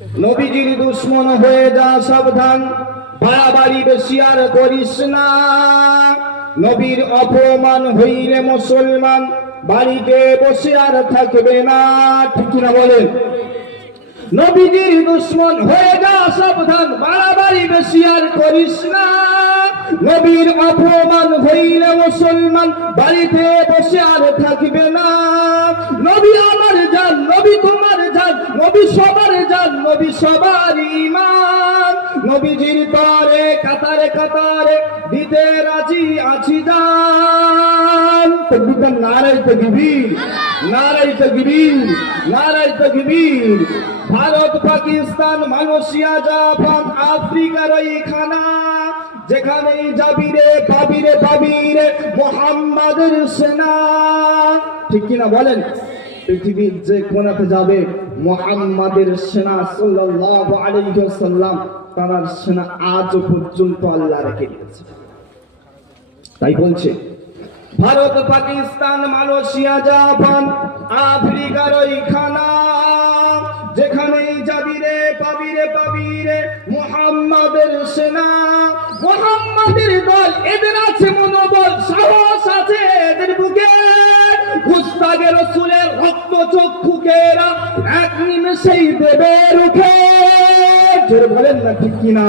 নবীজির দুশ্মন হয়ে যা সাবধান, বাড়াবাড়ি বেশি আর করিস না। নবীর অপমান হইলে মুসলমান বাড়িতে বসে আর থাকবে না। ঠিক কিনা বলেন? নবীজির দুশ্মন হয়ে যা সাবধান, বাড়াবাড়ি বেশি আর করিস না। নবীর অপমান হইলে মুসলমান বাড়িতে বসে আর থাকবে না। নবী আমার জান, নবী তোমার জান, নবী সবার জান, নবী সবার ঈমান। নবীজির তরে কাতারে কাতারে দিতে রাজি আছি জান। তাকবীর, নারায়ে তাকবীর, নারায়ে তাকবীর, নারায়ে তাকবীর। ভারত, পাকিস্তান, মালয়েশিয়া, জাপান, আফ্রিকার এইখানা, যেখানেই যাবি রে পাবি রে পাবি রে মুহাম্মাদের সেনা। ঠিক কিনা বলেন? পৃথিবীর যে কোণাতে যাবে মুহাম্মাদের সেনা সাল্লাল্লাহু আলাইহি ওয়াসাল্লাম, তার সেনা আজ পর্যন্ত আল্লাহ রেখে দিয়েছে। তাই বলছে ভারত, পাকিস্তান, মালয়েশিয়া, জাপান, আফ্রিকার ওইখানা, যেখানেই যাবি রে পাবি রে মুহাম্মাদের সেনা, মুহাম্মাদের দল। এদের আছে মনোবল, সাহস আছে এদের বুকে। গুস্তাখে রাসূলের রক্ত চক্ষুকেরা এক নিমেষেই দেবে রুখে। জোরে বলেন না ঠিক কিনা?